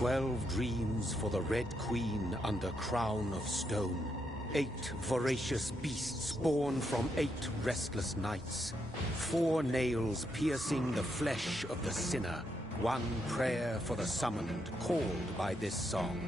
12 dreams for the Red Queen under crown of stone. 8 voracious beasts born from 8 restless nights. 4 nails piercing the flesh of the sinner. 1 prayer for the summoned, called by this song.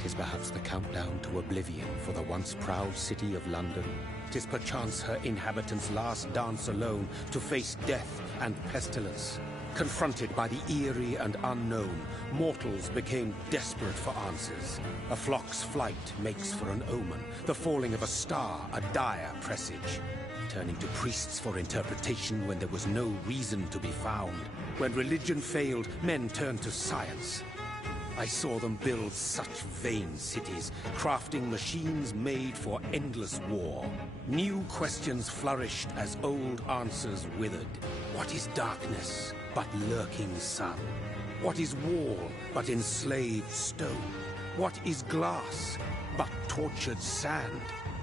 'Tis perhaps the countdown to oblivion for the once proud city of London. 'Tis perchance her inhabitants' last dance alone to face death and pestilence. Confronted by the eerie and unknown, mortals became desperate for answers. A flock's flight makes for an omen, the falling of a star a dire presage. Turning to priests for interpretation when there was no reason to be found. When religion failed, men turned to science. I saw them build such vain cities, crafting machines made for endless war. New questions flourished as old answers withered. What is darkness but lurking sun? What is wall but enslaved stone? What is glass but tortured sand?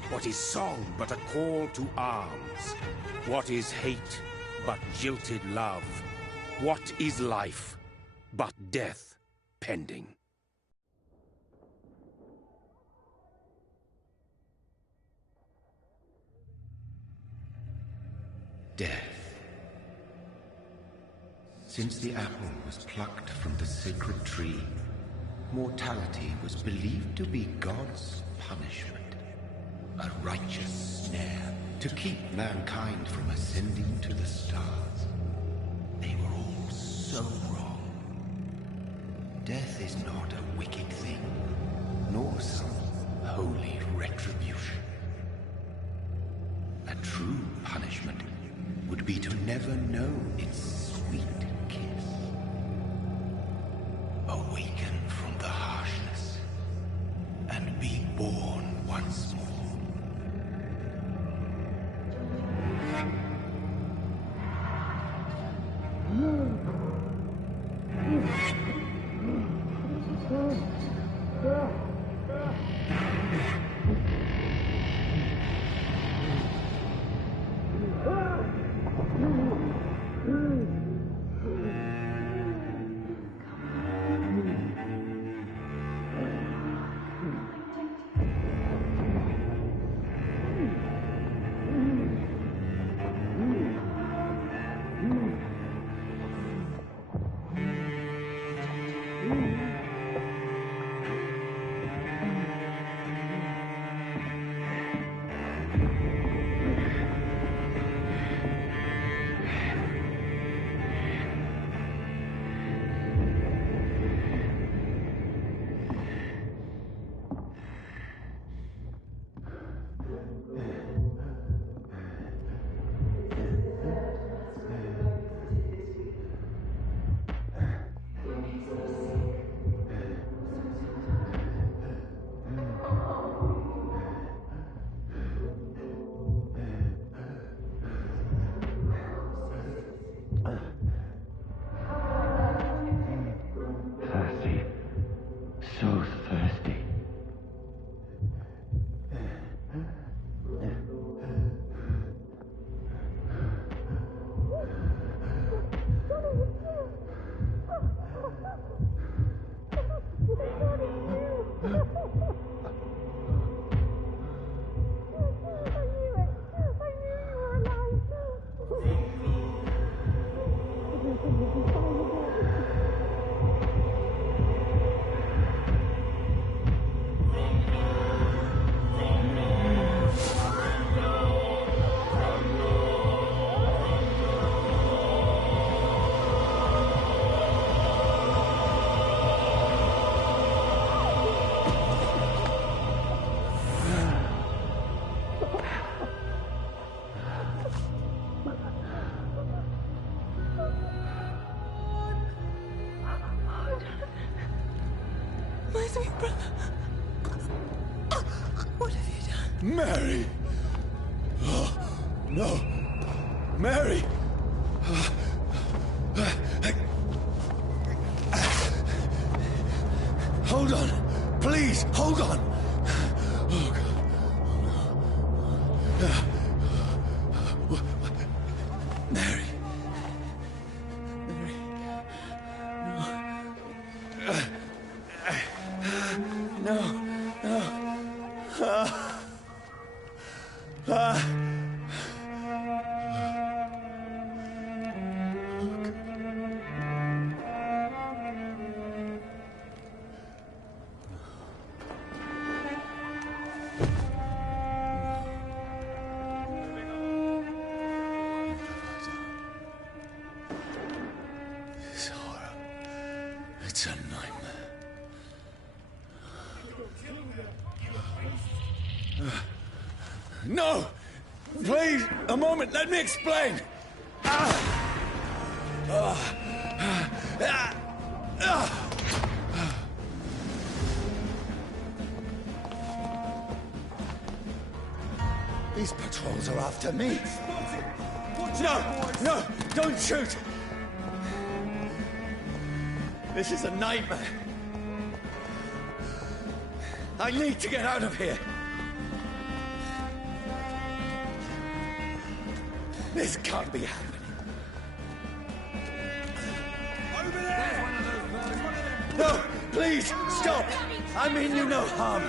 What is song but a call to arms? What is hate but jilted love? What is life but death pending? Death. Since the apple was plucked from the sacred tree, mortality was believed to be God's punishment. A righteous snare to keep mankind from ascending to the stars. They were all so wrong. Death is not a wicked thing, nor some holy retribution. A true punishment would be to never know its sweet kiss. Awaken from the harshness and be born once more. Mary! Oh, no! Mary! Hold on! Please, hold on! Oh, God. Mary. Mary. No. This horror. It's a nightmare. No! Please, a moment, let me explain! These patrols are after me. No! No! Don't shoot! This is a nightmare. I need to get out of here. This can't be happening. Over there! No! Please, stop! I mean you no harm.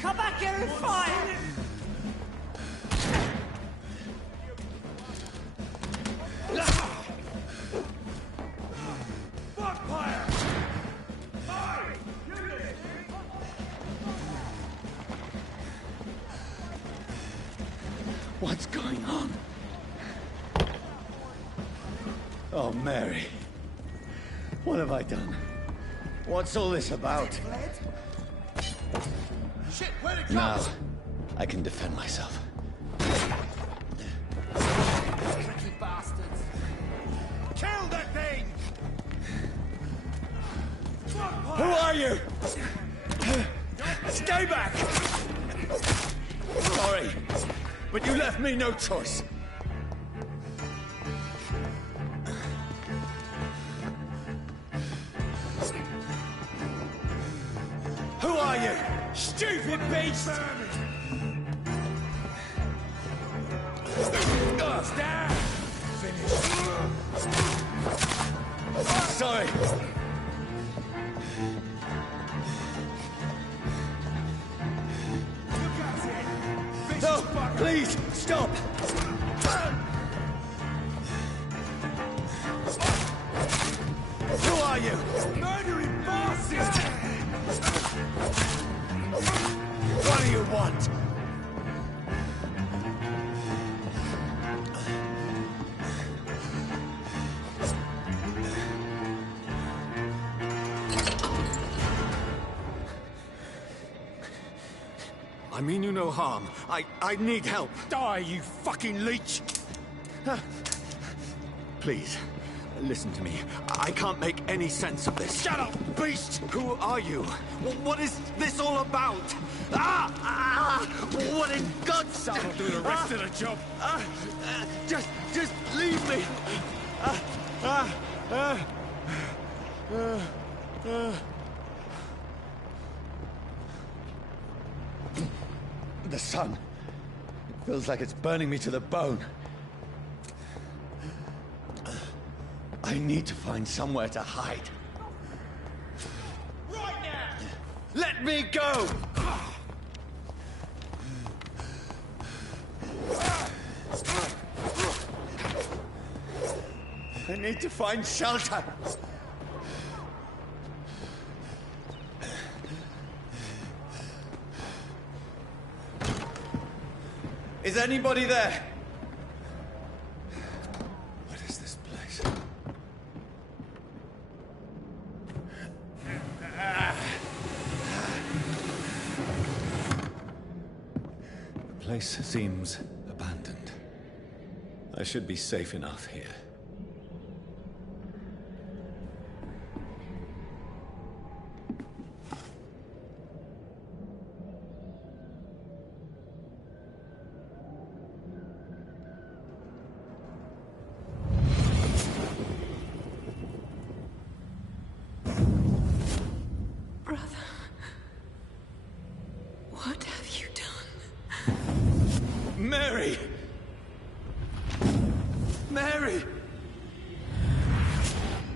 Come back here and fire! What's going on? Oh, Mary. What have I done? What's all this about? Shit, where'd it go? Now, I can defend myself. Tricky bastards. Kill that thing! Who are you? Stay back! Sorry, but you left me no choice. Who are you? Stupid beast! Stand! Finish. Sorry. No, please, stop! Who are you? Murdering bosses! What do you want? I mean you no harm. I need help. Die, you fucking leech! Please, listen to me. I can't make any sense of this. Shut up, beast! Who are you? What is this all about? What in God's name? I'll do the rest of the job. Just leave me. The sun. It feels like it's burning me to the bone. I need to find somewhere to hide. Right now! Let me go! I need to find shelter. Is anybody there? What is this place? The place seems abandoned. I should be safe enough here.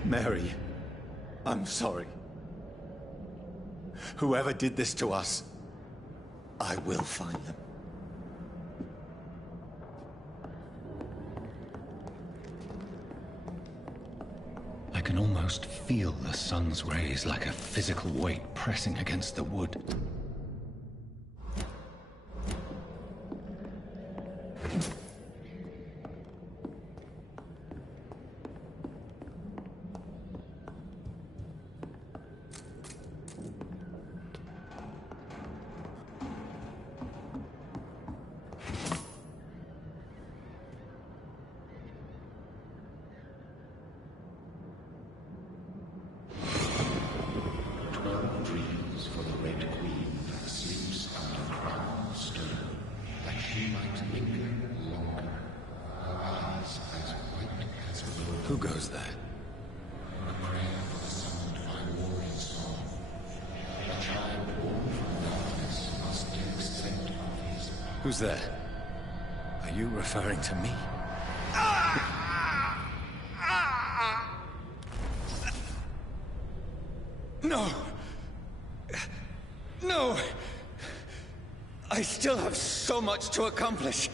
Mary, I'm sorry. Whoever did this to us, I will find them. I can almost feel the sun's rays like a physical weight pressing against the wood. Who goes there? Who's there? Are you referring to me? No! No! I still have so much to accomplish.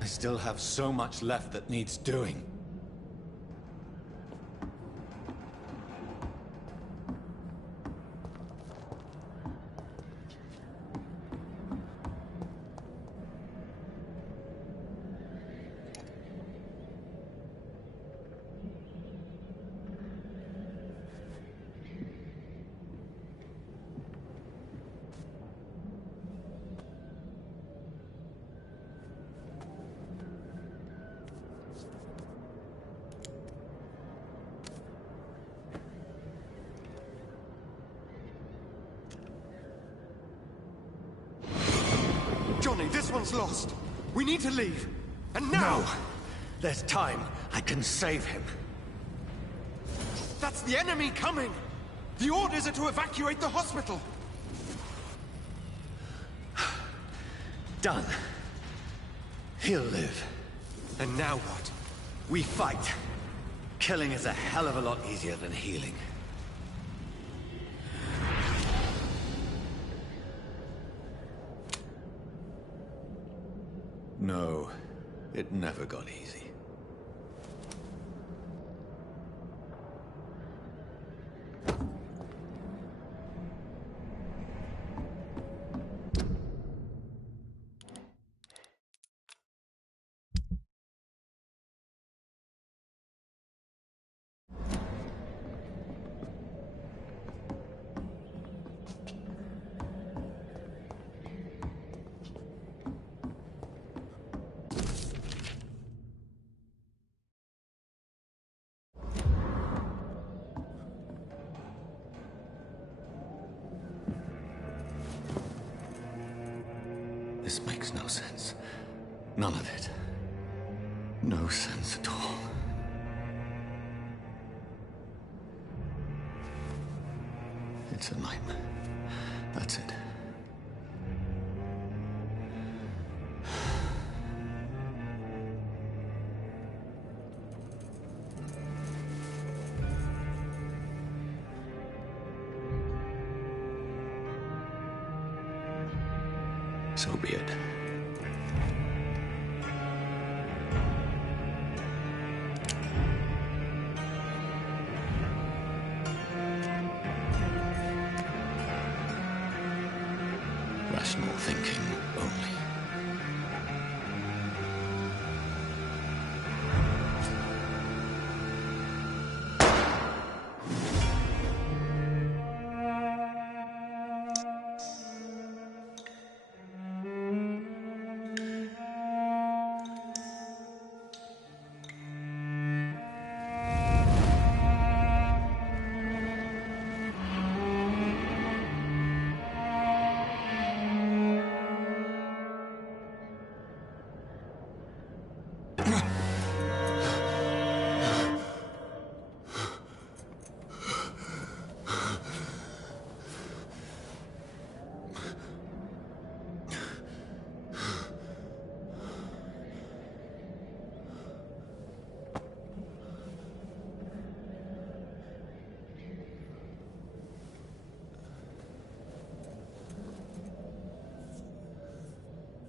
I still have so much left that needs doing. Johnny, this one's lost. We need to leave. And now! No! There's time. I can save him. That's the enemy coming! The orders are to evacuate the hospital! Done. He'll live. And now what? We fight. Killing is a hell of a lot easier than healing. No, it never got easy. This makes no sense. None of it. No sense at all. It's a nightmare. That's it. So be it. Rational thinking only.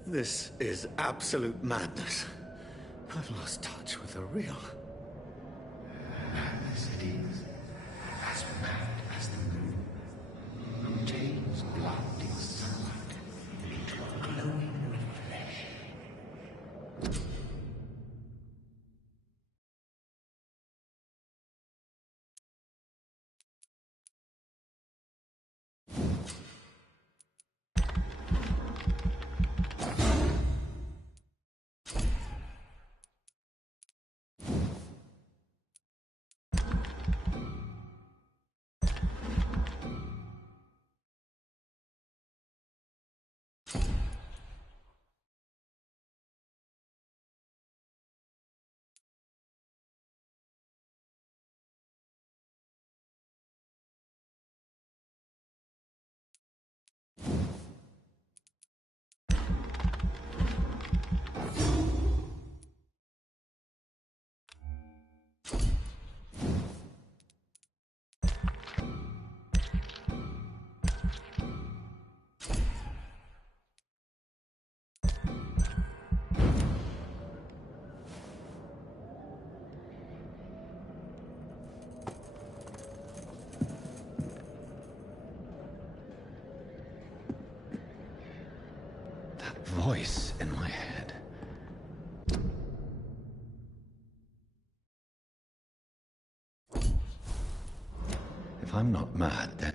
This is absolute madness. I've lost touch with the real. Madness it is, as mad as the moon, who takes blinding sunlight into a glowing flesh. Voice in my head. If I'm not mad, then...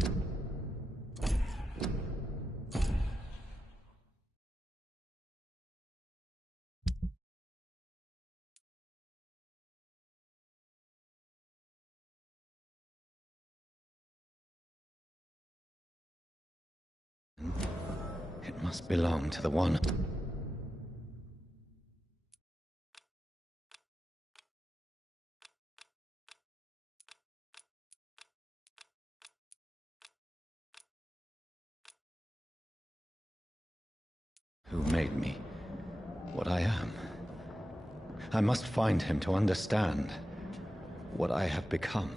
It must belong to the one... who made me what I am. I must find him to understand what I have become.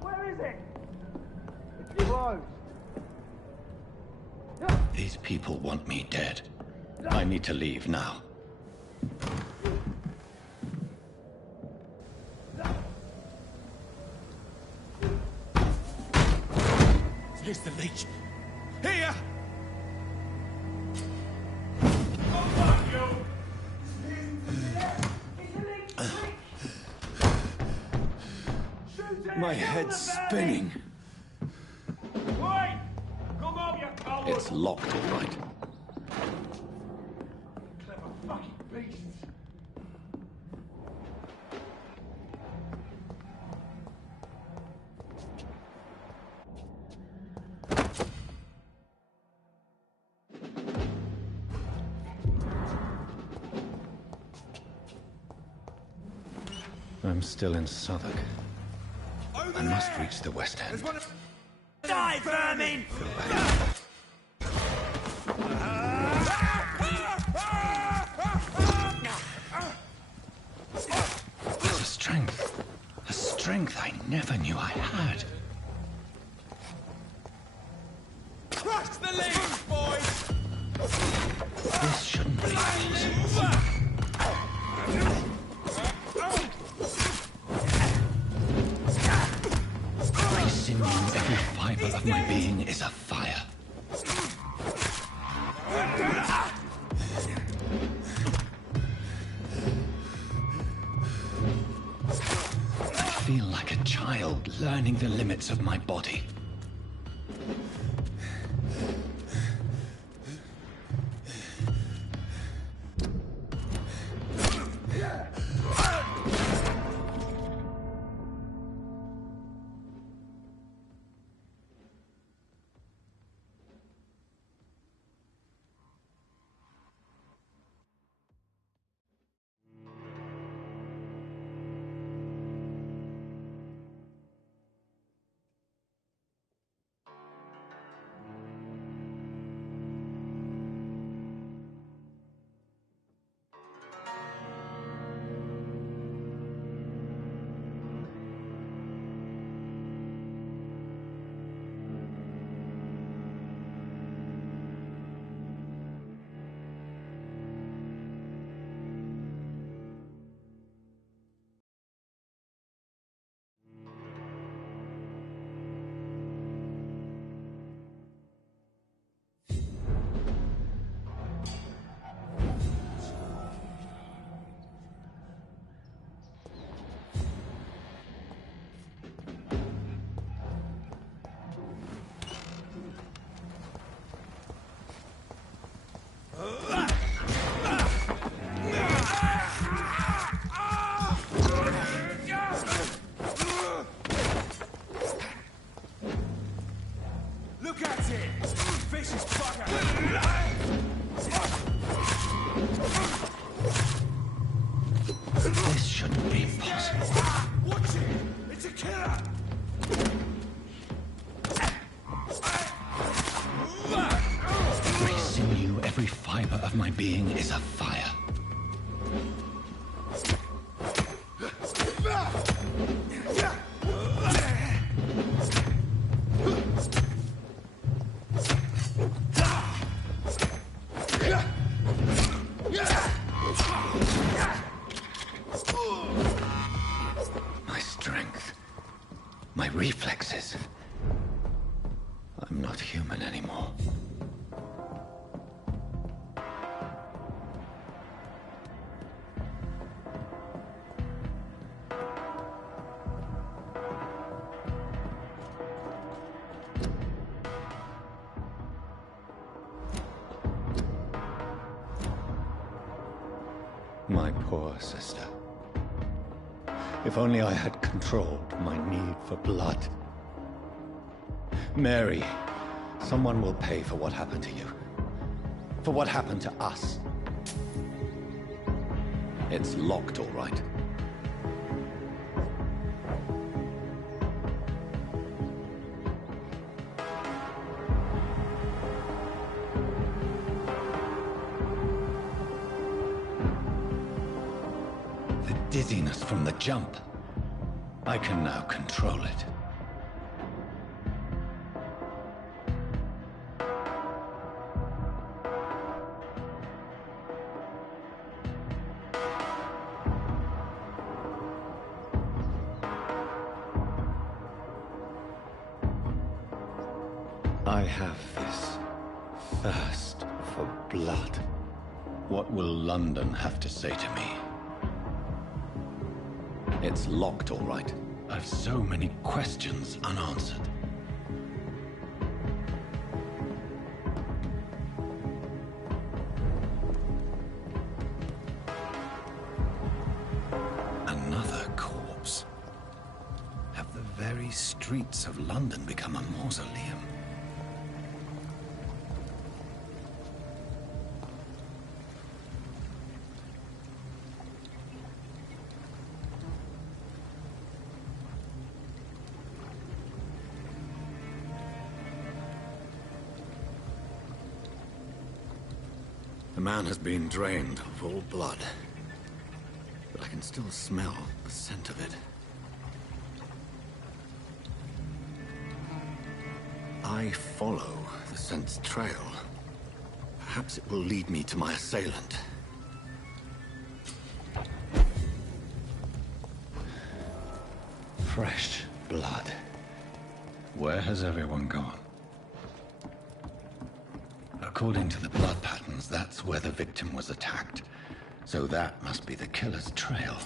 Where is it? It's closed. These people want me dead. I need to leave now. Here's the leech. Here! My head's spinning. Wait! Come on, you coward! It's locked, all right. Clever fucking beasts! I'm still in Southwark. I must reach the West End. Die, vermin! There's a strength I never knew I had. Crush the leech, boys! This shouldn't be possible. Every sinew, every fiber of my being is afire. I feel like a child learning the limits of my body. Look at it! Vicious bugger! This shouldn't be possible. Watch it! It's a killer! Every sinew, every fiber of my being is afire. My strength, my reflexes. I'm not human anymore. My poor sister. If only I had controlled my need for blood. Mary, someone will pay for what happened to you. For what happened to us. It's locked, all right. The dizziness from the jump. I can now control it. I have this thirst for blood. What will London have to say to me? It's locked, all right. I've so many questions unanswered. Another corpse. Have the very streets of London become a mausoleum? The man has been drained of all blood, but I can still smell the scent of it. I follow the scent's trail. Perhaps it will lead me to my assailant. Fresh blood. Where has everyone gone? According to the blood patterns, that's where the victim was attacked. So that must be the killer's trail.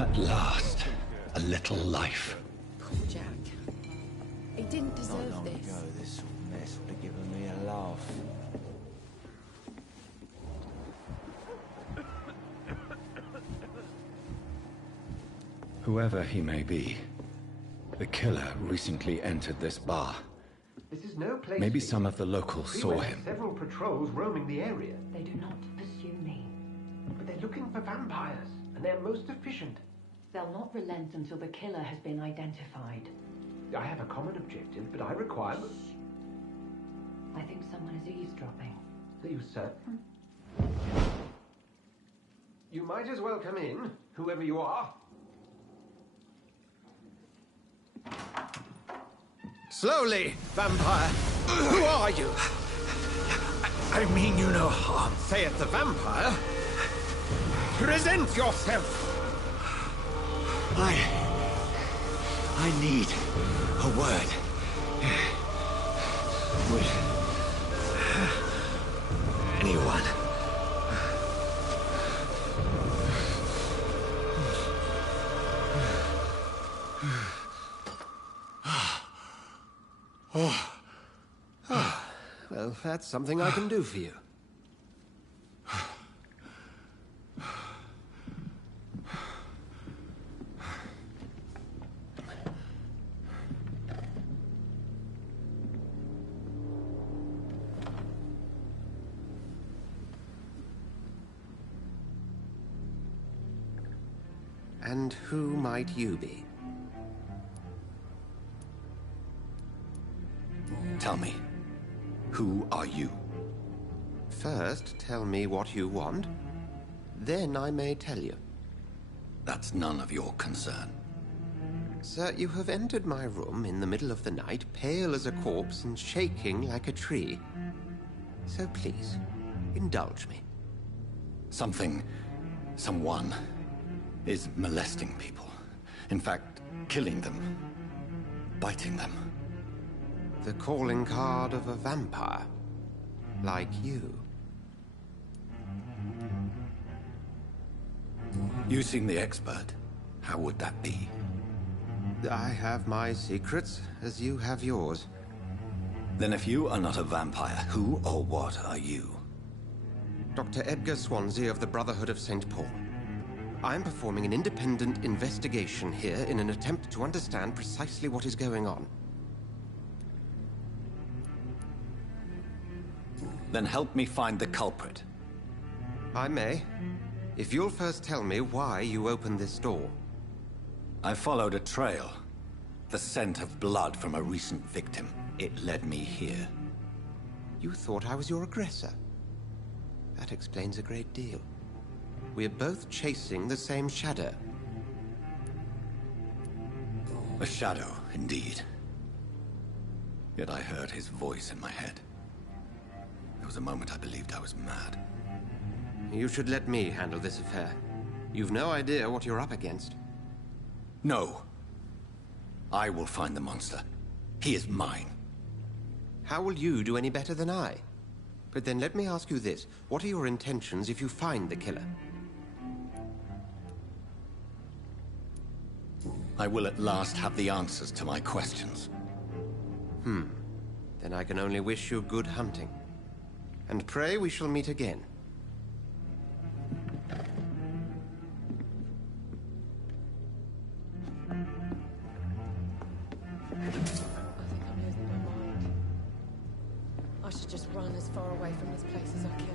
At last, a little life. Poor Jack. He didn't deserve Not long this. ago, this sort of mess would have given me a laugh. Whoever he may be, the killer recently entered this bar. This is no place. Maybe some of the locals saw We went him. several patrols roaming the area, They do not pursue me. but they're looking for vampires, and they're most efficient. They'll not relent until the killer has been identified. I have a common objective, but I require... I think someone is eavesdropping. Are you certain? You might as well come in, whoever you are. Slowly, vampire! Who are you? I mean you no harm. Saith the vampire. Present yourself! I need a word. Would anyone? Well, that's something I can do for you. And who might you be? Tell me, who are you? First, tell me what you want. Then I may tell you. That's none of your concern. Sir, you have entered my room in the middle of the night, pale as a corpse and shaking like a tree. So please, indulge me. Someone is molesting people. In fact, killing them. Biting them. The calling card of a vampire. Like you. You seem the expert. How would that be? I have my secrets, as you have yours. Then if you are not a vampire, who or what are you? Dr. Edgar Swansea of the Brotherhood of St. Paul. I'm performing an independent investigation here in an attempt to understand precisely what is going on. Then help me find the culprit. I may, if you'll first tell me why you opened this door. I followed a trail. The scent of blood from a recent victim. It led me here. You thought I was your aggressor. That explains a great deal. We're both chasing the same shadow. A shadow, indeed. Yet I heard his voice in my head. There was a moment I believed I was mad. You should let me handle this affair. You've no idea what you're up against. No. I will find the monster. He is mine. How will you do any better than I? But then let me ask you this. What are your intentions if you find the killer? I will at last have the answers to my questions. Then I can only wish you good hunting. And pray we shall meet again. I think I'm losing my mind. I should just run as far away from this place as I can.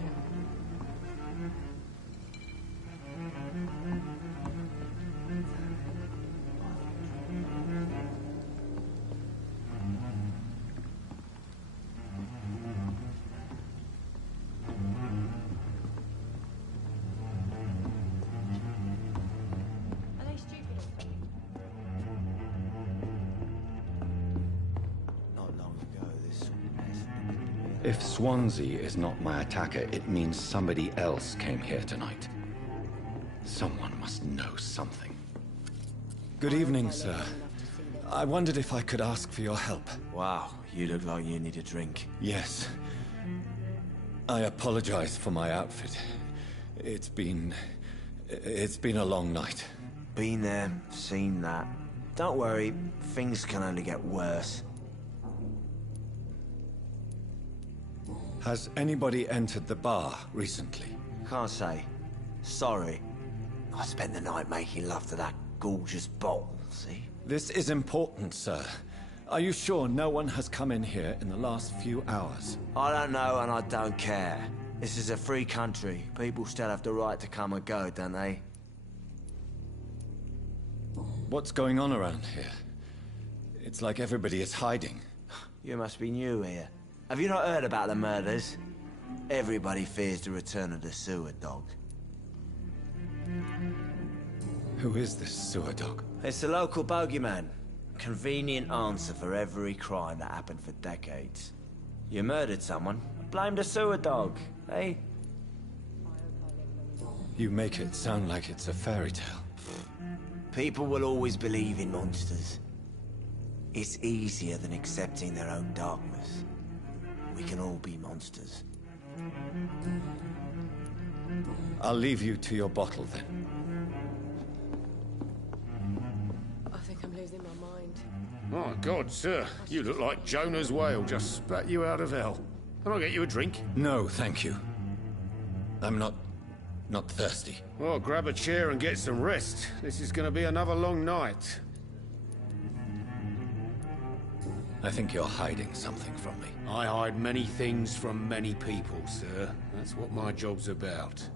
Are they stupid or something? Not long ago, this sort of mess would have given me a If Swansea is not my attacker, it means somebody else came here tonight. Someone must know something. Good evening, sir. I wondered if I could ask for your help. Wow, you look like you need a drink. Yes. I apologize for my outfit. It's been a long night. Been there, seen that. Don't worry, things can only get worse. Has anybody entered the bar recently? Can't say. Sorry. I spent the night making love to that gorgeous bottle, see? This is important, sir. Are you sure no one has come in here in the last few hours? I don't know and I don't care. This is a free country. People still have the right to come and go, don't they? What's going on around here? It's like everybody is hiding. You must be new here. Have you not heard about the murders? Everybody fears the return of the sewer dog. Who is this sewer dog? It's the local bogeyman. Convenient answer for every crime that happened for decades. You murdered someone, blame the sewer dog, eh? You make it sound like it's a fairy tale. People will always believe in monsters. It's easier than accepting their own darkness. We can all be monsters. I'll leave you to your bottle then. I think I'm losing my mind. My God, sir. You look like Jonah's whale just spat you out of hell. Can I get you a drink? No, thank you. I'm not thirsty. Well, grab a chair and get some rest. This is going to be another long night. I think you're hiding something from me. I hide many things from many people, sir. That's what my job's about.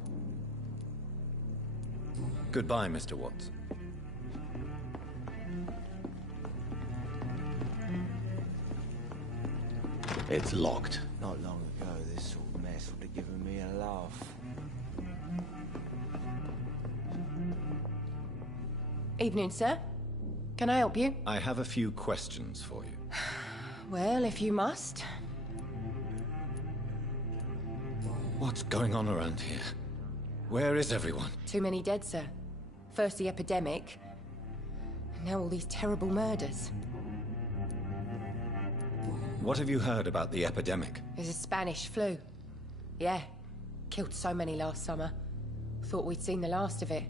Goodbye, Mr. Watts. It's locked. Not long ago, this sort of mess would have given me a laugh. Evening, sir. Can I help you? I have a few questions for you. Well, if you must. What's going on around here? Where is everyone? Too many dead, sir. First the epidemic, and now all these terrible murders. What have you heard about the epidemic? There's a Spanish flu. Yeah. Killed so many last summer. Thought we'd seen the last of it.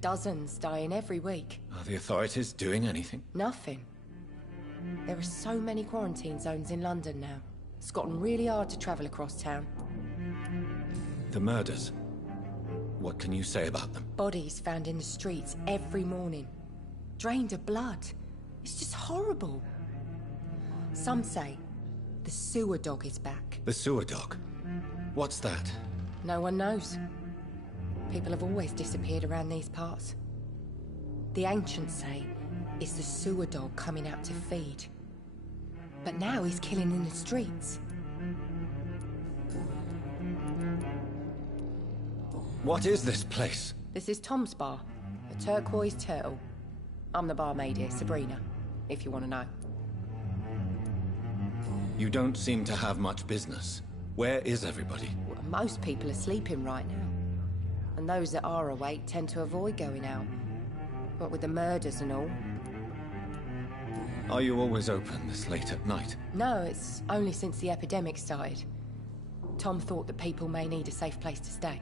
Dozens dying every week. Are the authorities doing anything? Nothing. There are so many quarantine zones in London now. It's gotten really hard to travel across town. The murders. What can you say about them? Bodies found in the streets every morning. Drained of blood. It's just horrible. Some say the sewer dog is back. The sewer dog? What's that? No one knows. People have always disappeared around these parts. The ancients say it's the sewer dog coming out to feed. But now he's killing in the streets. What is this place? This is Tom's bar, the Turquoise Turtle. I'm the barmaid here, Sabrina, if you want to know. You don't seem to have much business. Where is everybody? Well, most people are sleeping right now. And those that are awake tend to avoid going out. What with the murders and all. Are you always open this late at night? No, it's only since the epidemic started. Tom thought that people may need a safe place to stay.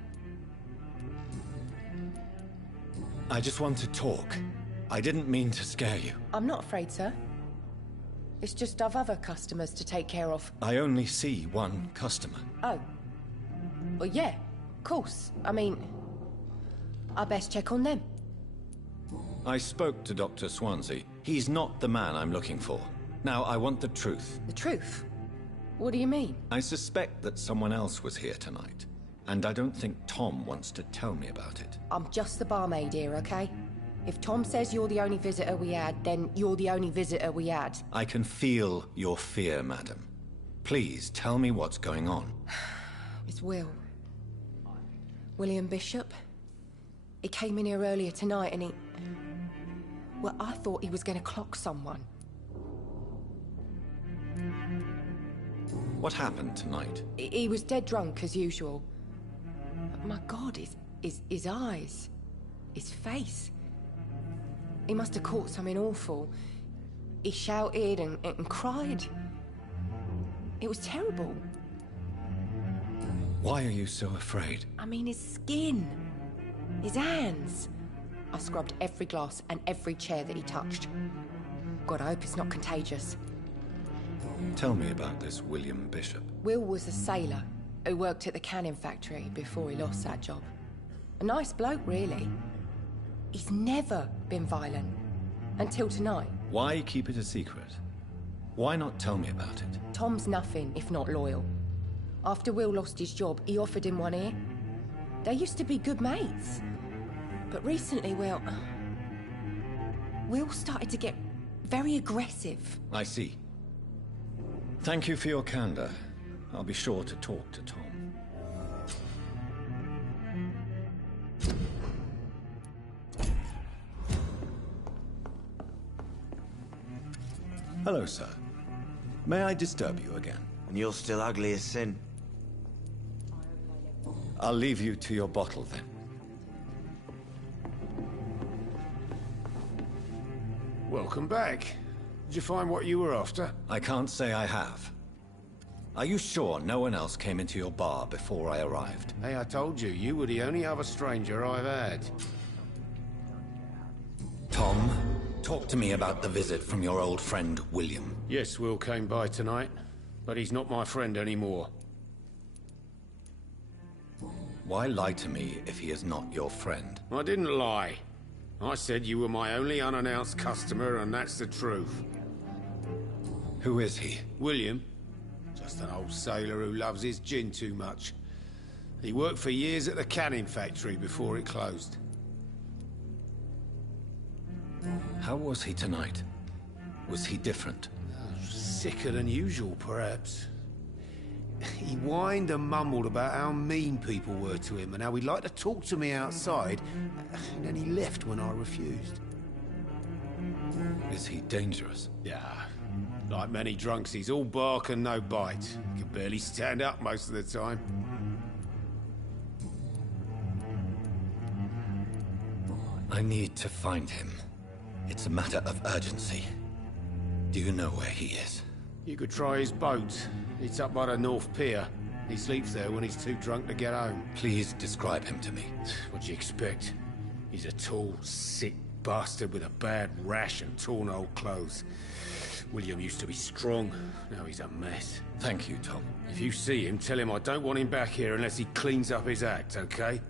I just want to talk. I didn't mean to scare you. I'm not afraid, sir. It's just I've other customers to take care of. I only see one customer. Oh. Well, yeah, of course. I mean, I best check on them. I spoke to Dr. Swansea. He's not the man I'm looking for. Now, I want the truth. The truth? What do you mean? I suspect that someone else was here tonight. And I don't think Tom wants to tell me about it. I'm just the barmaid here, okay? If Tom says you're the only visitor we had, then you're the only visitor we had. I can feel your fear, madam. Please, tell me what's going on. It's Will. William Bishop. He came in here earlier tonight and he... Well, I thought he was going to clock someone. What happened tonight? He was dead drunk, as usual. But my God, his eyes. His face. He must have caught something awful. He shouted and cried. It was terrible. Why are you so afraid? I mean, his skin. His hands. I scrubbed every glass and every chair that he touched. God, I hope it's not contagious. Tell me about this William Bishop. Will was a sailor who worked at the canning factory before he lost that job. A nice bloke, really. He's never been violent. Until tonight. Why keep it a secret? Why not tell me about it? Tom's nothing if not loyal. After Will lost his job, he offered him one ear. They used to be good mates. But recently, Will started to get very aggressive. I see. Thank you for your candor. I'll be sure to talk to Tom. Hello, sir. May I disturb you again? And you're still ugly as sin. I'll leave you to your bottle, then. Welcome back. Did you find what you were after? I can't say I have. Are you sure no one else came into your bar before I arrived? Hey, I told you, you were the only other stranger I've had. Tom, talk to me about the visit from your old friend, William. Yes, Will came by tonight, but he's not my friend anymore. Why lie to me if he is not your friend? I didn't lie. I said you were my only unannounced customer, and that's the truth. Who is he? William. Just an old sailor who loves his gin too much. He worked for years at the canning factory before it closed. How was he tonight? Was he different? Sicker than usual, perhaps. He whined and mumbled about how mean people were to him and how he'd like to talk to me outside, and then he left when I refused. Is he dangerous? Yeah. Like many drunks, he's all bark and no bite. He can barely stand up most of the time. I need to find him. It's a matter of urgency. Do you know where he is? You could try his boat. It's up by the North Pier. He sleeps there when he's too drunk to get home. Please describe him to me. What do you expect? He's a tall, sick bastard with a bad rash and torn old clothes. William used to be strong. Now he's a mess. Thank you, Tom. If you see him, tell him I don't want him back here unless he cleans up his act, okay?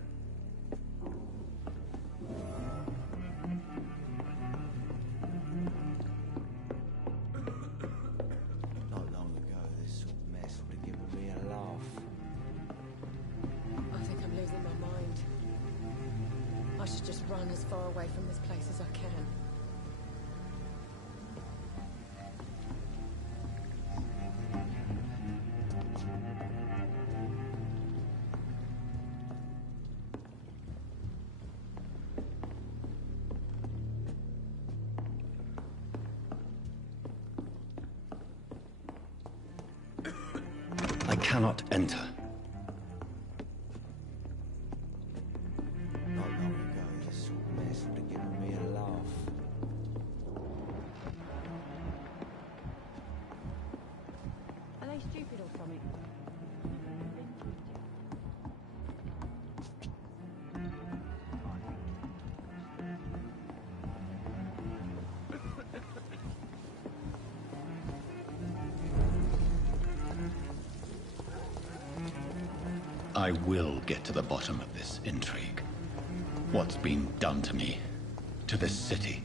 Not long ago, this sort of mess would have given me a laugh. I think I'm losing my mind. I should just run as far away from this place as I can. I cannot enter. Not long ago, this sort of mess would have given me a laugh. Are they stupid or something? I will get to the bottom of this intrigue. What's been done to me, to this city.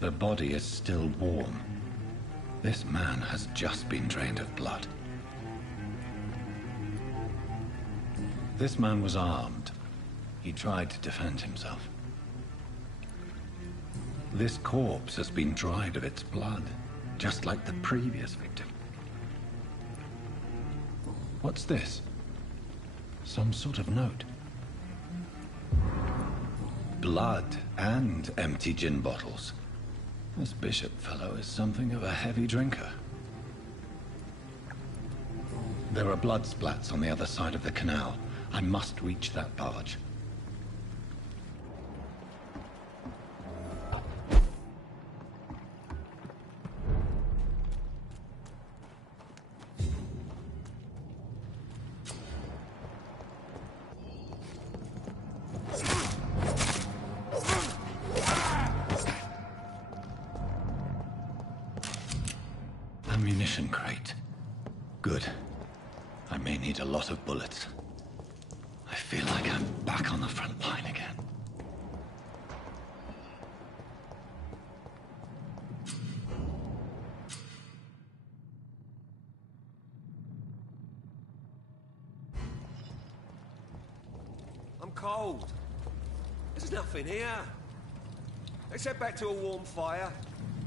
The body is still warm. This man has just been drained of blood. This man was armed. He tried to defend himself. This corpse has been dried of its blood, just like the previous victim. What's this? Some sort of note. Blood and empty gin bottles. This Bishop fellow is something of a heavy drinker. There are blood splats on the other side of the canal. I must reach that barge. ammunition crate. Good. I may need a lot of bullets. I feel like I'm back on the front line again. I'm cold. There's nothing here. Let's head back to a warm fire.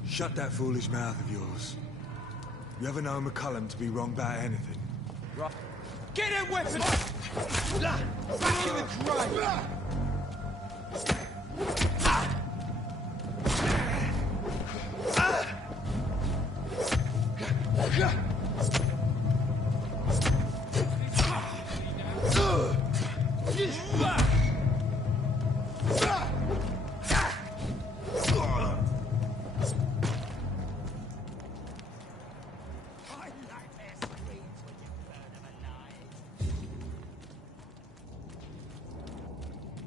Shut that foolish mouth of yours. You ever known McCullum to be wrong about anything? Right. Get that weapon! Back in the grave!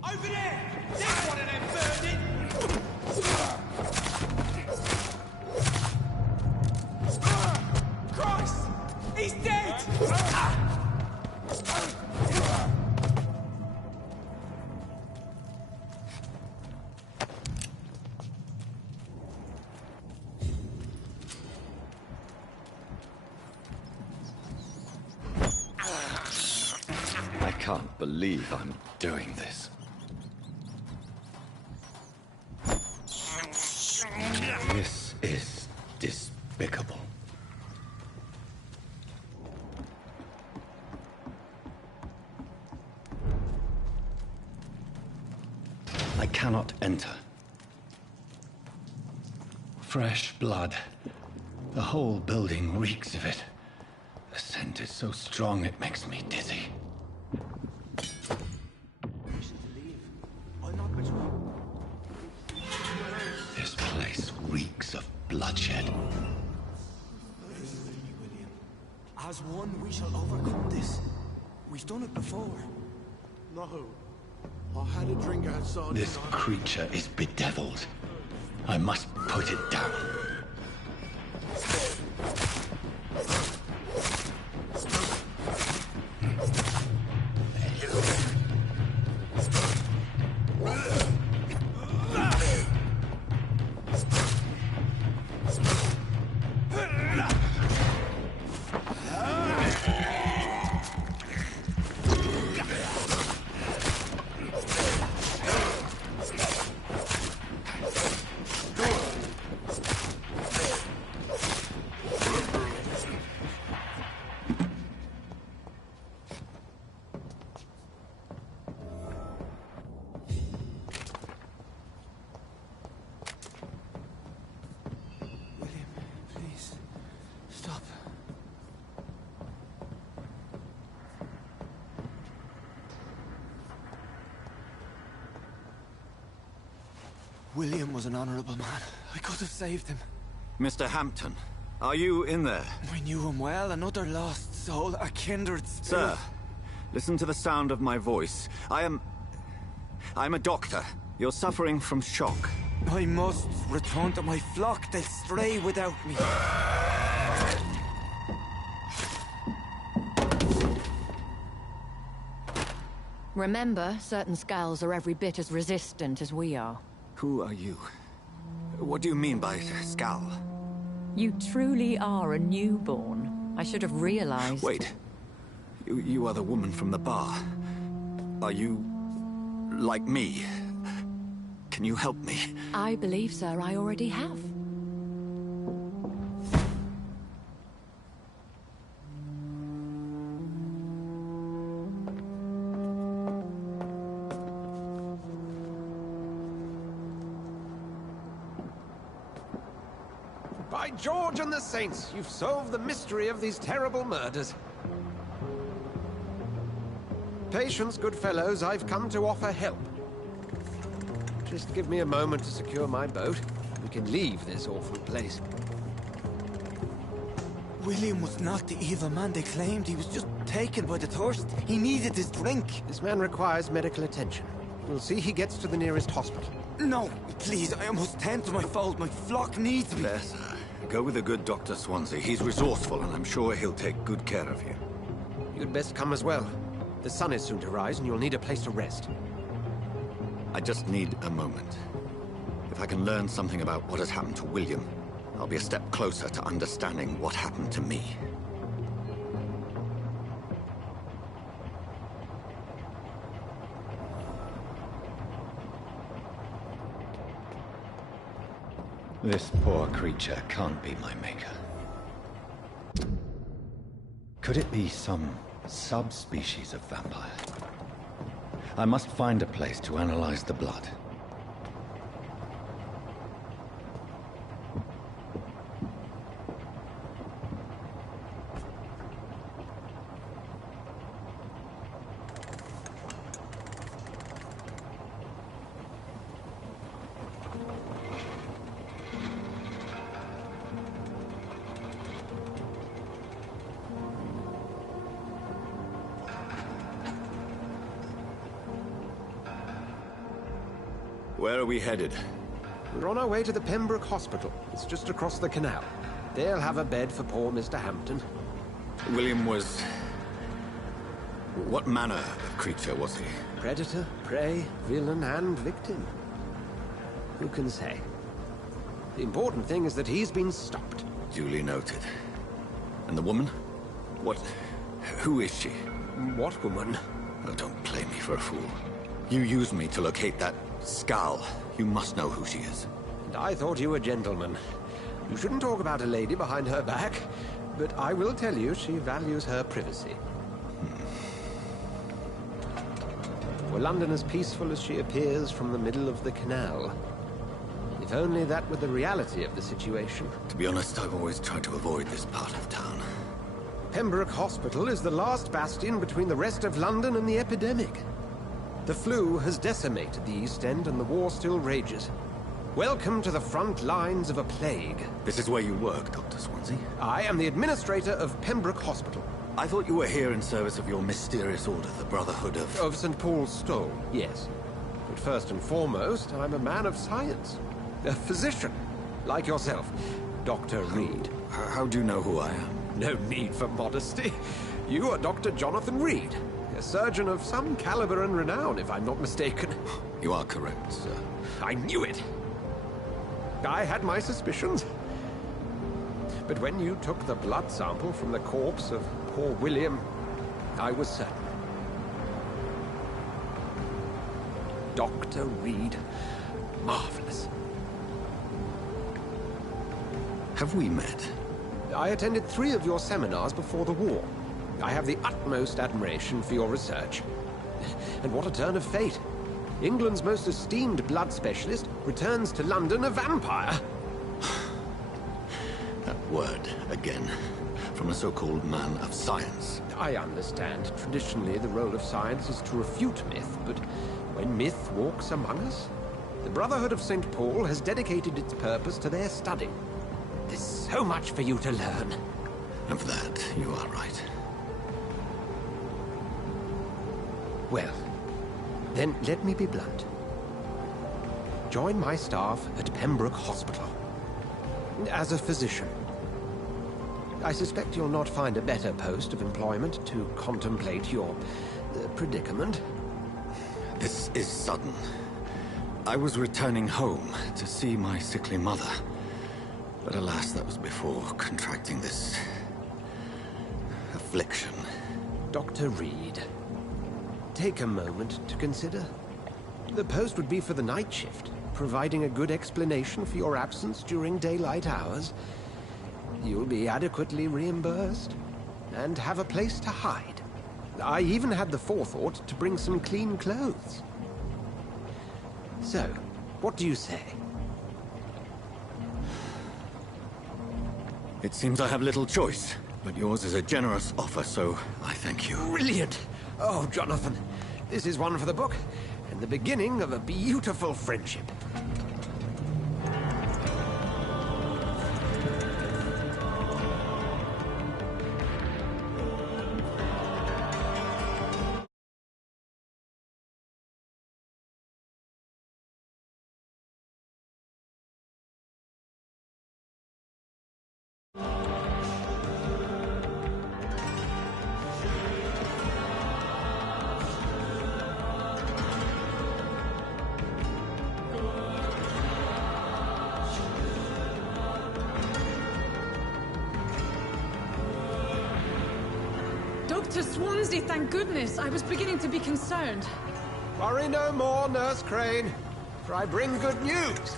Over there! There's one of them burning! Christ! He's dead! I can't believe I'm doing this. This is despicable. I cannot enter. Fresh blood. The whole building reeks of it. The scent is so strong it makes me dizzy. This place reeks of bloodshed. As one, we shall overcome this. We've done it before. No. I had a drink outside. This creature is bedeviled. I must put it down. William was an honorable man. I could have saved him. Mr. Hampton, are you in there? I knew him well, another lost soul, a kindred spirit. Sir, listen to the sound of my voice. I'm a doctor. You're suffering from shock. I must return to my flock. They'll stray without me. Remember, certain skulls are every bit as resistant as we are. Who are you? What do you mean by Skal? You truly are a newborn. I should have realized. Wait. You are the woman from the bar. Are you... like me? Can you help me? I believe, sir, I already have. By George and the Saints, you've solved the mystery of these terrible murders. Patience, good fellows, I've come to offer help. Just give me a moment to secure my boat. We can leave this awful place. William was not the evil man they claimed. He was just taken by the thirst. He needed his drink. This man requires medical attention. We'll see he gets to the nearest hospital. No, please, I must tend to my fold. My flock needs me. There, sir. Go with the good Dr. Swansea. He's resourceful, and I'm sure he'll take good care of you. You'd best come as well. The sun is soon to rise, and you'll need a place to rest. I just need a moment. If I can learn something about what has happened to William, I'll be a step closer to understanding what happened to me. This poor creature can't be my maker. Could it be some subspecies of vampire? I must find a place to analyze the blood. Where are we headed? We're on our way to the Pembroke Hospital. It's just across the canal. They'll have a bed for poor Mr. Hampton. William was... what manner of creature was he? Predator, prey, villain, and victim. Who can say? The important thing is that he's been stopped. Duly noted. And the woman? What... who is she? What woman? Oh, don't play me for a fool. You used me to locate that Skal. You must know who she is. And I thought you a gentleman. You shouldn't talk about a lady behind her back, but I will tell you she values her privacy. Were London as peaceful as she appears from the middle of the canal? If only that were the reality of the situation. To be honest, I've always tried to avoid this part of town. Pembroke Hospital is the last bastion between the rest of London and the epidemic. The flu has decimated the East End and the war still rages. Welcome to the front lines of a plague. This is where you work, Dr. Swansea? I am the administrator of Pembroke Hospital. I thought you were here in service of your mysterious order, the Brotherhood of... Of St. Paul's Stole, yes. But first and foremost, I'm a man of science. A physician, like yourself, Dr. Reed. How do you know who I am? No need for modesty. You are Dr. Jonathan Reed. A surgeon of some caliber and renown, if I'm not mistaken. You are correct, sir. I knew it! I had my suspicions. But when you took the blood sample from the corpse of poor William, I was certain. Dr. Reed. Marvelous. Have we met? I attended 3 of your seminars before the war. I have the utmost admiration for your research. And what a turn of fate. England's most esteemed blood specialist returns to London a vampire. That word, again. From a so-called man of science. I understand. Traditionally, the role of science is to refute myth, but when myth walks among us, the Brotherhood of St. Paul has dedicated its purpose to their study. There's so much for you to learn. Of that, you are right. Well, then let me be blunt. Join my staff at Pembroke Hospital. As a physician. I suspect you'll not find a better post of employment to contemplate your predicament. This is sudden. I was returning home to see my sickly mother. But alas, that was before contracting this... affliction. Dr. Reed, take a moment to consider. The post would be for the night shift, providing a good explanation for your absence during daylight hours. You'll be adequately reimbursed, and have a place to hide. I even had the forethought to bring some clean clothes. So, what do you say? It seems I have little choice, but yours is a generous offer, so I thank you. Brilliant! Oh, Jonathan, this is one for the book, and the beginning of a beautiful friendship. Dr. Swansea, thank goodness. I was beginning to be concerned. Worry no more, Nurse Crane, for I bring good news.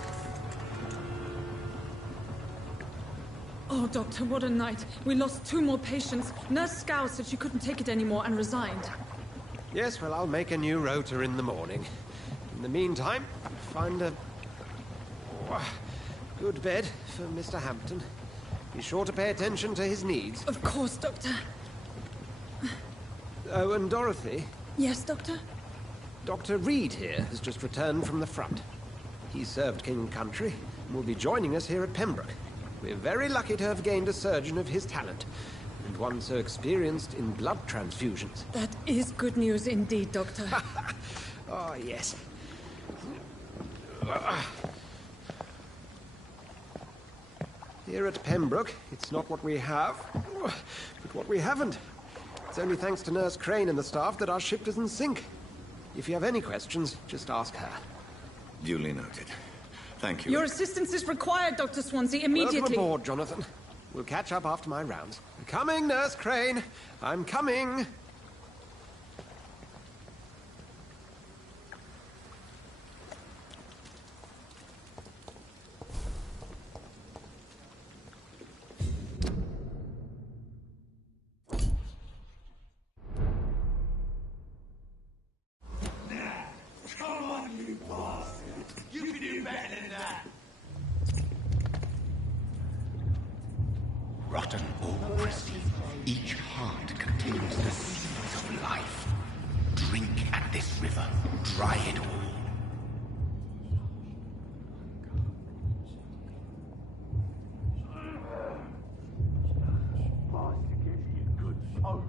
Oh, Doctor, what a night. We lost 2 more patients. Nurse Scow said she couldn't take it anymore and resigned. Yes, well, I'll make a new rota in the morning. In the meantime, find a good bed for Mr. Hampton. Be sure to pay attention to his needs. Of course, Doctor. Oh, and Dorothy? Yes, Doctor? Dr. Reed here has just returned from the front. He served King and Country and will be joining us here at Pembroke. We're very lucky to have gained a surgeon of his talent, and one so experienced in blood transfusions. That is good news indeed, Doctor. Oh, yes. Here at Pembroke, it's not what we have, but what we haven't. It's only thanks to Nurse Crane and the staff that our ship doesn't sink. If you have any questions, just ask her. Duly noted. Thank you. Your assistance is required, Dr. Swansea, immediately. Welcome aboard, Jonathan. We'll catch up after my rounds. I'm coming, Nurse Crane. I'm coming. Come on, you bastard! You can do better than that! Rotten or pristine, each heart contains the seeds of life. Drink at this river, dry it all. Bastard, give me a good poke.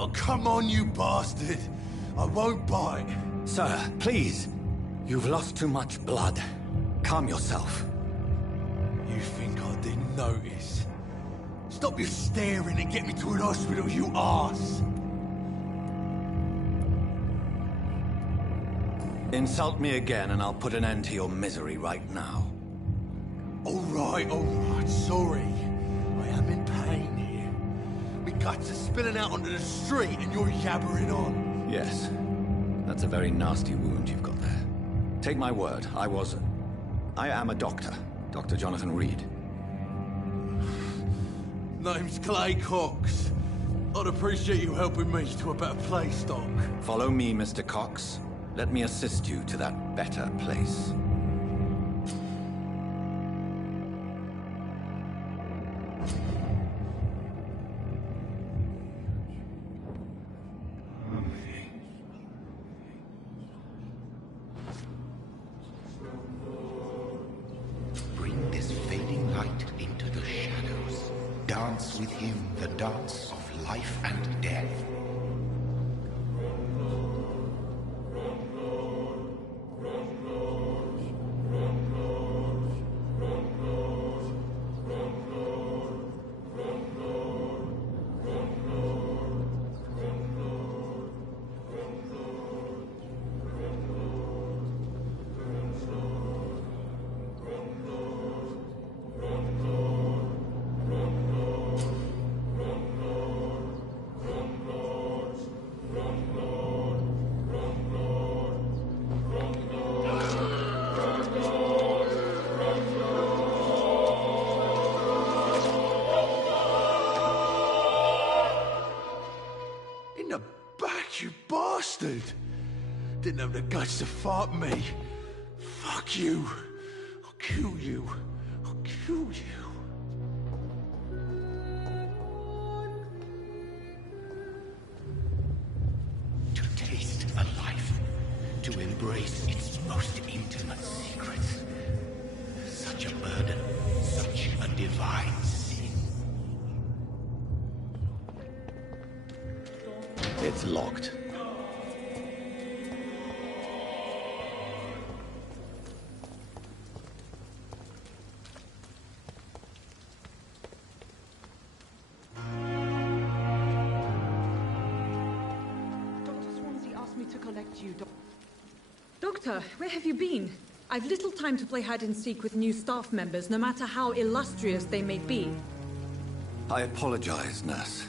Oh, come on, you bastard! I won't bite. Sir, please. You've lost too much blood. Calm yourself. You think I didn't notice? Stop your staring and get me to an hospital, you arse! Insult me again and I'll put an end to your misery right now. All right, sorry. I am in pain here. My guts are spilling out onto the street and you're yabbering on. Yes. That's a very nasty wound you've got there. Take my word, I am a doctor. Dr. Jonathan Reed. Name's Clay Cox. I'd appreciate you helping me to a better place, Doc. Follow me, Mr. Cox. Let me assist you to that better place. Bring this fading light into the shadows. Dance with him the dance of life and death. Didn't have the guts to fight me. Fuck you. I'll kill you. I'll kill you. To taste a life, to embrace its most intimate secrets. Such a burden, such a divine sin. It's locked. Doctor, where have you been? I've little time to play hide-and-seek with new staff members, no matter how illustrious they may be. I apologize, nurse.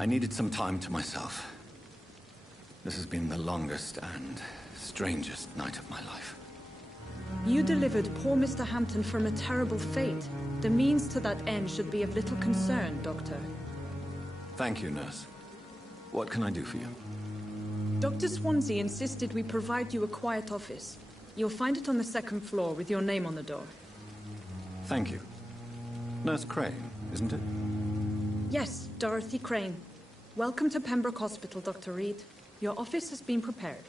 I needed some time to myself. This has been the longest and strangest night of my life. You delivered poor Mr. Hampton from a terrible fate. The means to that end should be of little concern, Doctor. Thank you, nurse. What can I do for you? Dr. Swansea insisted we provide you a quiet office. You'll find it on the second floor with your name on the door. Thank you. Nurse Crane, isn't it? Yes, Dorothy Crane. Welcome to Pembroke Hospital, Dr. Reed. Your office has been prepared.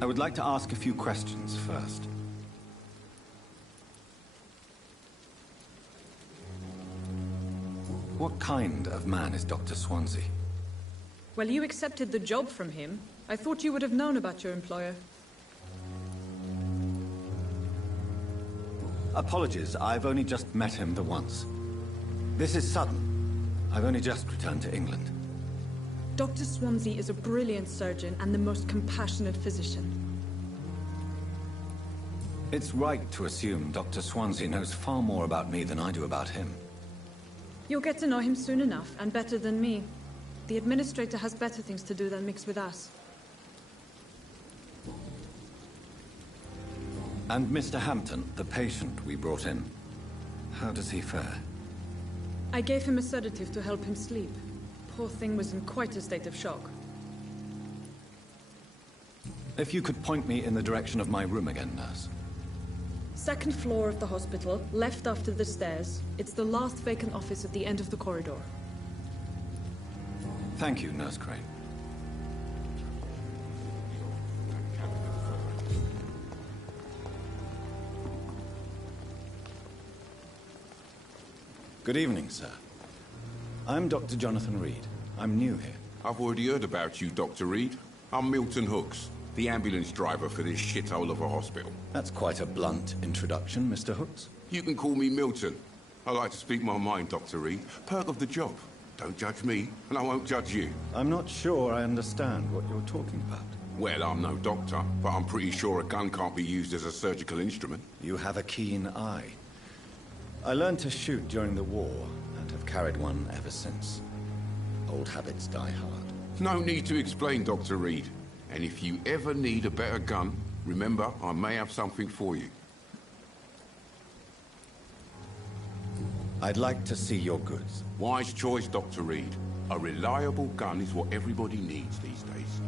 I would like to ask a few questions first. What kind of man is Dr. Swansea? Well, you accepted the job from him. I thought you would have known about your employer. Apologies, I've only just met him the once. This is sudden. I've only just returned to England. Dr. Swansea is a brilliant surgeon and the most compassionate physician. It's right to assume Dr. Swansea knows far more about me than I do about him. You'll get to know him soon enough, and better than me. The administrator has better things to do than mix with us. And Mr. Hampton, the patient we brought in, how does he fare? I gave him a sedative to help him sleep. Poor thing was in quite a state of shock. If you could point me in the direction of my room again, nurse. Second floor of the hospital, left after the stairs. It's the last vacant office at the end of the corridor. Thank you, Nurse Crane. Good evening, sir. I'm Dr. Jonathan Reed. I'm new here. I've already heard about you, Dr. Reed. I'm Milton Hooks, the ambulance driver for this shithole of a hospital. That's quite a blunt introduction, Mr. Hooks. You can call me Milton. I like to speak my mind, Dr. Reed. Perk of the job. Don't judge me, and I won't judge you. I'm not sure I understand what you're talking about. Well, I'm no doctor, but I'm pretty sure a gun can't be used as a surgical instrument. You have a keen eye. I learned to shoot during the war, and have carried one ever since. Old habits die hard. No need to explain, Dr. Reed. And if you ever need a better gun, remember, I may have something for you. I'd like to see your goods. Wise choice, Dr. Reed. A reliable gun is what everybody needs these days.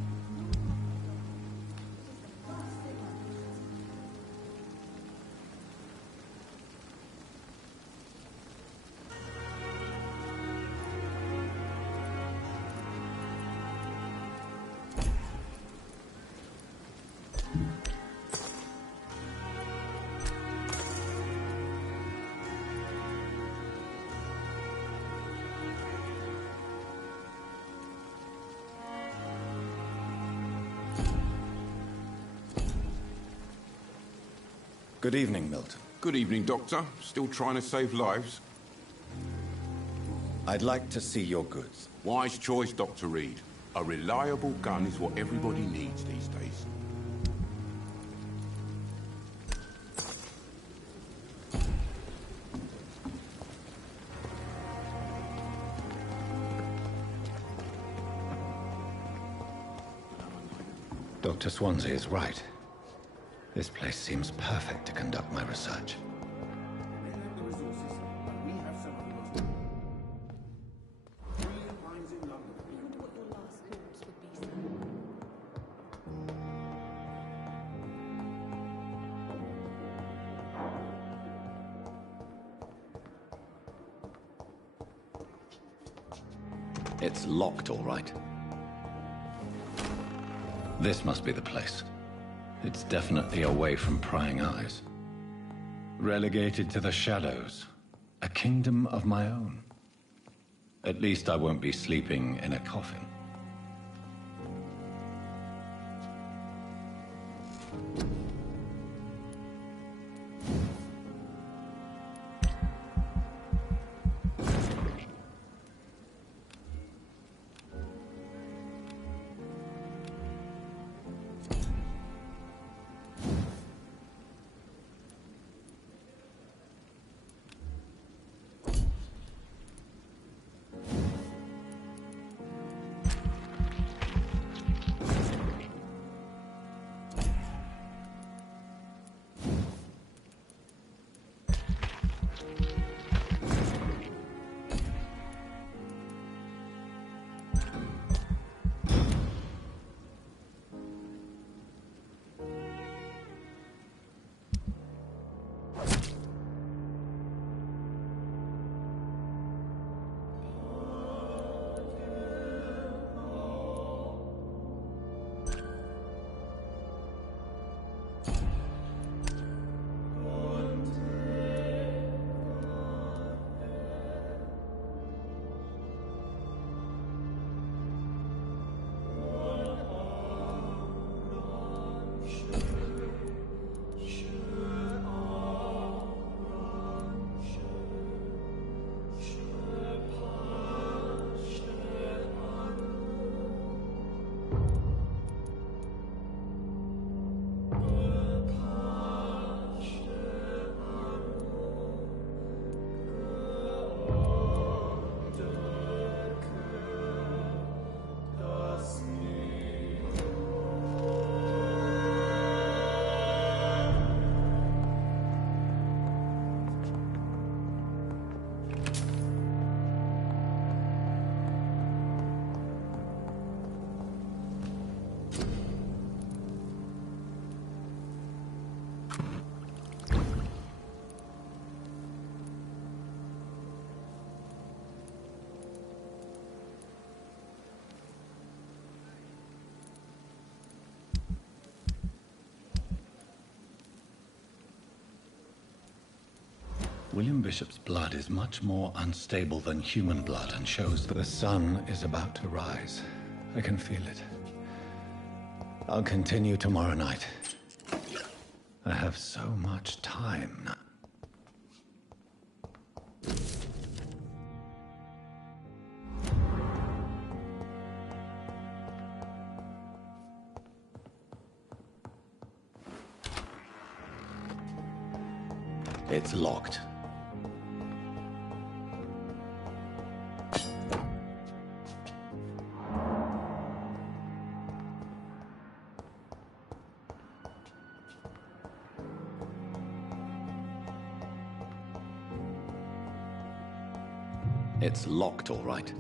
Good evening, Milton. Good evening, Doctor. Still trying to save lives? I'd like to see your goods. Wise choice, Dr. Reed. A reliable gun is what everybody needs these days. Dr. Swansea is right. This place seems perfect to conduct my research. It's locked, all right. This must be the place. It's definitely away from prying eyes. Relegated to the shadows. A kingdom of my own. At least I won't be sleeping in a coffin. William Bishop's blood is much more unstable than human blood and shows that the sun is about to rise. I can feel it. I'll continue tomorrow night. I have so much time now. It's locked. It's locked, all right.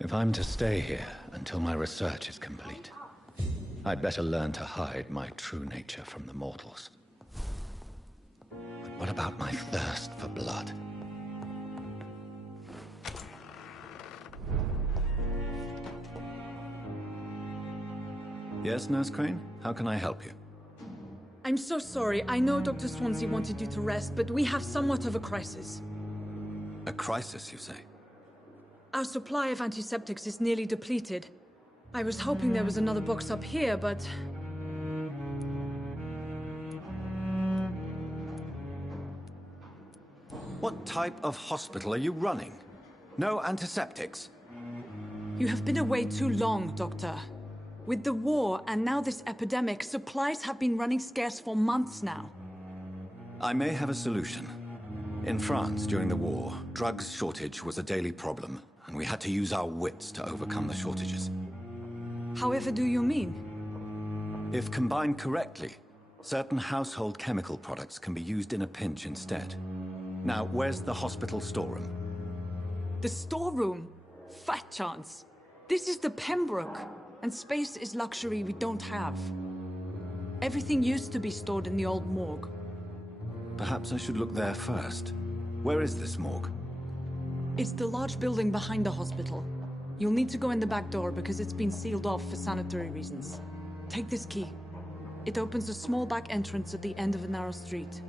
If I'm to stay here until my research is complete, I'd better learn to hide my true nature from the mortals. But what about my thirst for blood? Yes, Nurse Crane? How can I help you? I'm so sorry. I know Dr. Swansea wanted you to rest, but we have somewhat of a crisis. A crisis, you say? Our supply of antiseptics is nearly depleted. I was hoping there was another box up here, but... What type of hospital are you running? No antiseptics? You have been away too long, Doctor. With the war and now this epidemic, supplies have been running scarce for months now. I may have a solution. In France, during the war, drugs shortage was a daily problem, and we had to use our wits to overcome the shortages. However do you mean? If combined correctly, certain household chemical products can be used in a pinch instead. Now, where's the hospital storeroom? The storeroom? Fat chance. This is the Pembroke, and space is luxury we don't have. Everything used to be stored in the old morgue. Perhaps I should look there first. Where is this morgue? It's the large building behind the hospital. You'll need to go in the back door because it's been sealed off for sanitary reasons. Take this key. It opens a small back entrance at the end of a narrow street.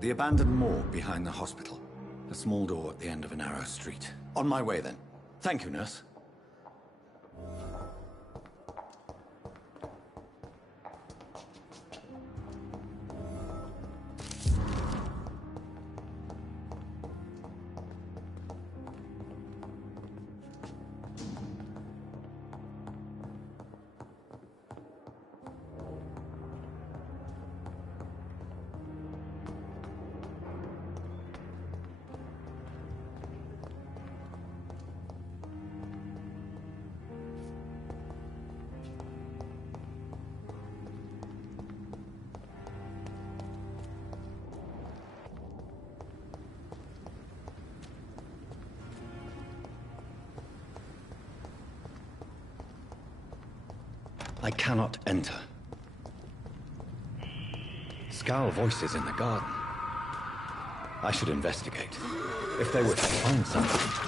The abandoned morgue behind the hospital. A small door at the end of a narrow street. On my way then. Thank you, nurse. I cannot enter. Scowl voices in the garden. I should investigate. If they were to find something.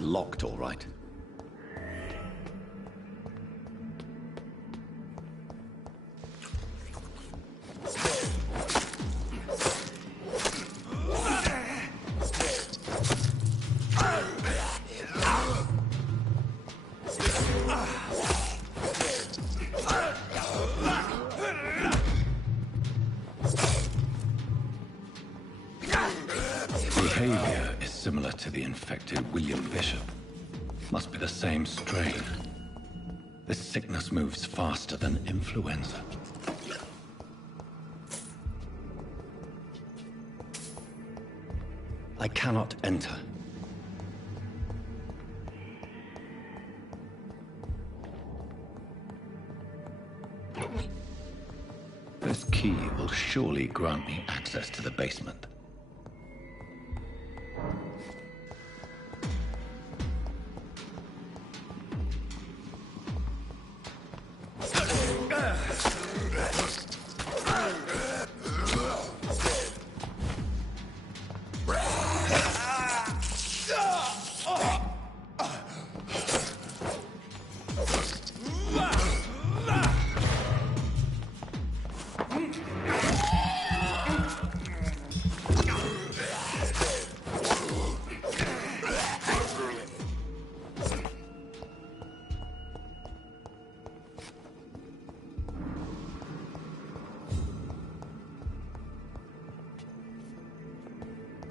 It's locked, all right. Behavior is similar to the infected William Bishop. Must be the same strain. This sickness moves faster than influenza. I cannot enter. This key will surely grant me access to the basement.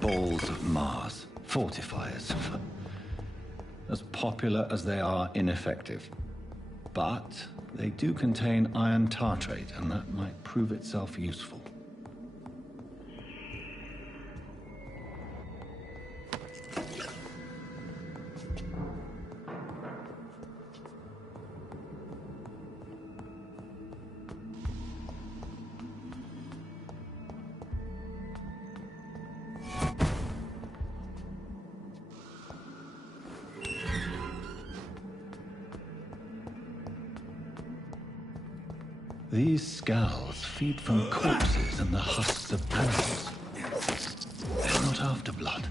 Balls of Mars, fortifiers. As popular as they are ineffective. But they do contain iron tartrate, and that might prove itself useful. These skulls feed from corpses and the husks of animals. They're not after blood.